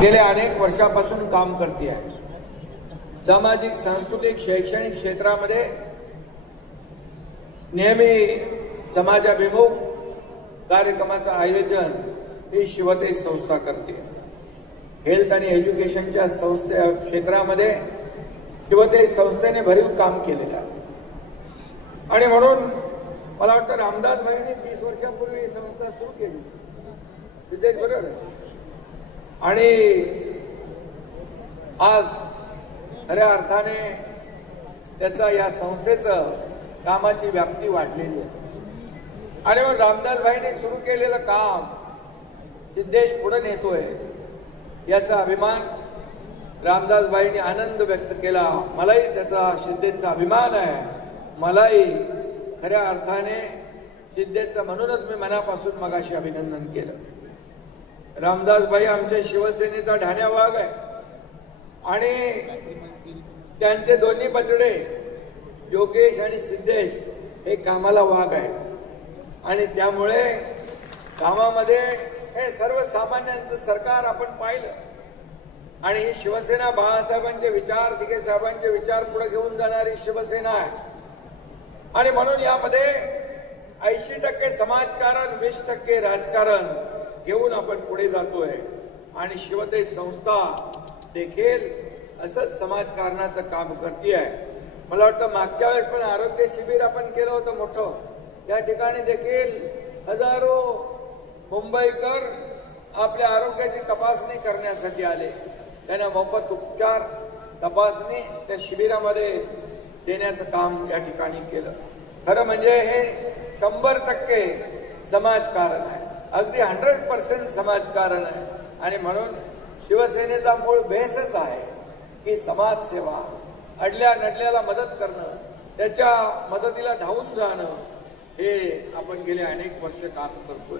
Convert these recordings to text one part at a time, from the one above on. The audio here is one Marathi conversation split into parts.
गेल्या अनेक वर्षापासून काम करते आहे। सामाजिक, सांस्कृतिक, शैक्षणिक क्षेत्रामध्ये नेहमी समाजाभिमुख कार्यक्रमाचं आयोजन ही शिवतेज संस्था करते। हेल्थ आणि एज्युकेशनच्या क्षेत्रामध्ये शिवतेज संस्थेने भरीव काम केलेलं आहे आणि म्हणून मला वाटतं रामदास भाईंनी 30 वर्षांपूर्वी ही संस्था सुरू केली, सिद्धेश बरोबर आहे। आणि आज खऱ्या अर्थाने त्याचा या संस्थेचं कामाची व्याप्ती वाढलेली आहे आणि मग रामदास भाईंनी सुरू केलेलं काम सिद्धेश पुढे नेतोय याचा अभिमान रामदास भाईंनी आनंद व्यक्त केला। मलाही त्याचा सिद्धेशचा अभिमान आहे। मलाही खऱ्या अर्थाने सिद्धेशचं म्हणूनच मी मनापासून मगाशी अभिनंदन केलं। रामदास भाई आमच्या शिवसेनेचा ढाण्या वाघ आहे आणि त्यांचे दोन्ही बछडे योगेश आणि सिद्धेश हे कामाला वाघ आहेत आणि त्यामुळे कामामध्ये हे सर्वसामान्यांचं सरकार आपण पाहिलं आणि ही शिवसेना बाळासाहेबांचे विचार, दिघे साहेबांचे विचार पुढे घेऊन जाणारी शिवसेना आहे आणि म्हणून यामध्ये 80% समाजकारण, 20% राजकारण घेऊन आपण पुढे जातोय आणि शिवतेज संस्था देखील असंच समाजकारणाचं काम करते आहे। मला वाटतं मागच्या वेळेस पण आरोग्य शिबिर आपण केलं होतं मोठं, या ठिकाणी देखील हजारो मुंबईकर आपल्या आरोग्याची तपासणी करण्यासाठी आले। त्यांना मोफत उपचार, तपासणी त्या शिबिरामध्ये देण्याचं काम या ठिकाणी केलं। खरं म्हणजे हे 100% समाजकारण आहे, अगदी 100% समाजकारण आहे आणि म्हणून शिवसेनेचा मूळ बेसच आहे की समाजसेवा, अडल्या नडल्याला मदत करणं, त्याच्या मदतीला धावून जाणं, हे आपण गेले अनेक वर्ष काम करतोय।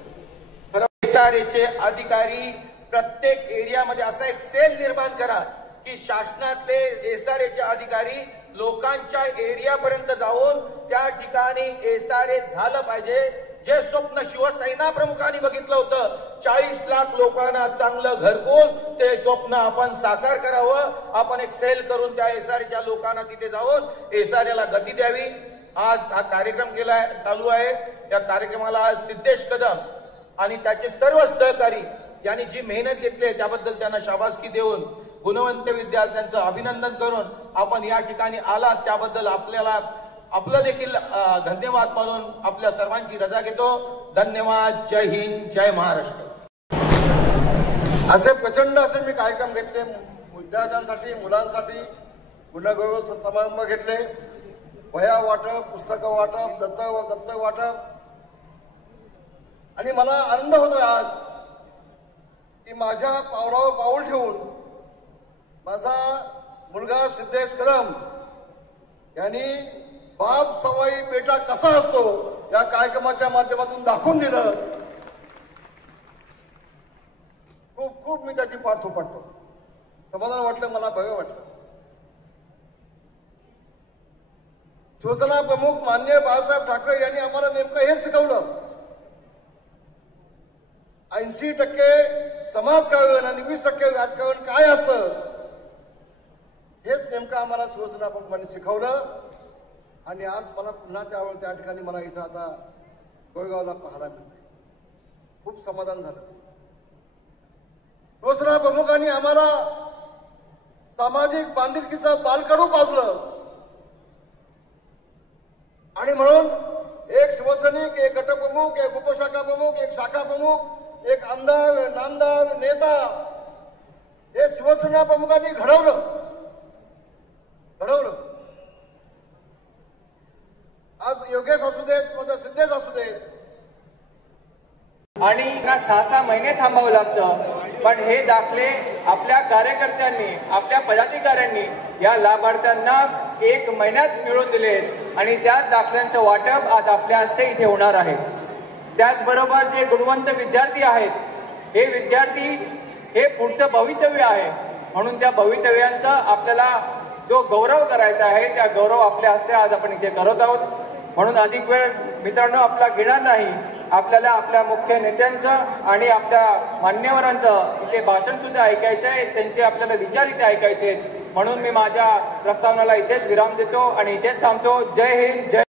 खरं एसआरएचे अधिकारी प्रत्येक एरियामध्ये असा एक सेल निर्माण करा की शासनातले एसआरएचे अधिकारी लोकांच्या एरियापर्यंत जाऊन त्या ठिकाणी एसआरए झालं पाहिजे। जे स्वप्न शिवसेना प्रमुखांनी बघितलं होतं 40 लाख लोकांना चांगलं घरकुल, ते स्वप्न आपण साकार करावं। आपण एक सेल करून त्या एसआरएच्या लोकांना तिथे जाऊन एसआरएला गती द्यावी। आज हा कार्यक्रम केलाय, चालू आहे। या कार्यक्रमाला सिद्धेश कदम आणि त्याचे सर्व सहकारी यांनी जी मेहनत घेतली आहे त्याबद्दल त्यांना शाबासकी देऊन, गुणवंत विद्यार्थ्यांचं अभिनंदन करून आपण या ठिकाणी आलात त्याबद्दल आपलं देखील धन्यवाद म्हणून आपल्या सर्वांची रजा घेतो। धन्यवाद। जय हिंद, जय महाराष्ट्र। असे प्रचंड असे मी कार्यक्रम घेतले विद्यार्थ्यांसाठी, मुलांसाठी, गुणगौरव समारंभ घेतले, वह्या वाटप, पुस्तकं वाटप, दप्तर वाटप आणि मला आनंद होतोय आज की माझ्या पावलावर पाऊल ठेवून माझा मुलगा सिद्धेश कदम यांनी बाप सवाई बेटा कसा असतो या कार्यक्रमाच्या माध्यमातून दाखवून दिलं। खूप खूप मी त्याची पाठ थोपटतो। समाधान वाटलं, मला बरं वाटलं। शिवसेना प्रमुख माननीय बाळासाहेब ठाकरे यांनी आम्हाला नेमकं हेच शिकवलं। 80% समाजकारण आणि 20% राजकारण काय असतं हेच नेमकं आम्हाला शिवसेना प्रमुखांनी शिकवलं आणि आज मला पुन्हा त्या ठिकाणी मला इथं आता गोरेगावला पाहायला मिळतंय। खूप समाधान झालं। शिवसेना प्रमुखांनी आम्हाला सामाजिक बांधिलकीचं बालकडू पाजलं आणि म्हणून एक शिवसैनिक, एक गटप्रमुख, एक उपशाखा प्रमुख, एक शाखा प्रमुख, एक आमदार, नामदार, नेता हे शिवसेना प्रमुखांनी घडवलं। आज योगेश असू देत, माझा सिद्धेश असू देत आणि 6-6 महिने थांबावं लागतं, पण हे दाखले आपल्या कार्यकर्त्यांनी, आपल्या पदाधिकाऱ्यांनी या लाभार्थ्यांना 1 महिन्यात मिळवून दिलेत आणि त्याच दाखल्यांचं वाटप आज आपल्या हस्ते इथे होणार आहे। त्याचबरोबर जे गुणवंत विद्यार्थी आहेत, हे विद्यार्थी हे पुढचं भवितव्य आहे, म्हणून त्या भवितव्यांचा आपल्याला जो गौरव करायचा आहे त्या गौरव आपल्या हस्ते आज आपण इथे करत आहोत। म्हणून अधिक वेळ मित्रांनो आपला घेणार नाही। आपल्याला आपल्या मुख्य नेत्यांचं आणि आपल्या मान्यवरांचं इथे भाषण सुद्धा ऐकायचं आहे, त्यांचे आपल्याला विचार इथे ऐकायचे आहेत. म्हणून मी माझ्या प्रस्तावनेला इथेच विराम देतो आणि इथेच थांबतो. जय हिंद, जय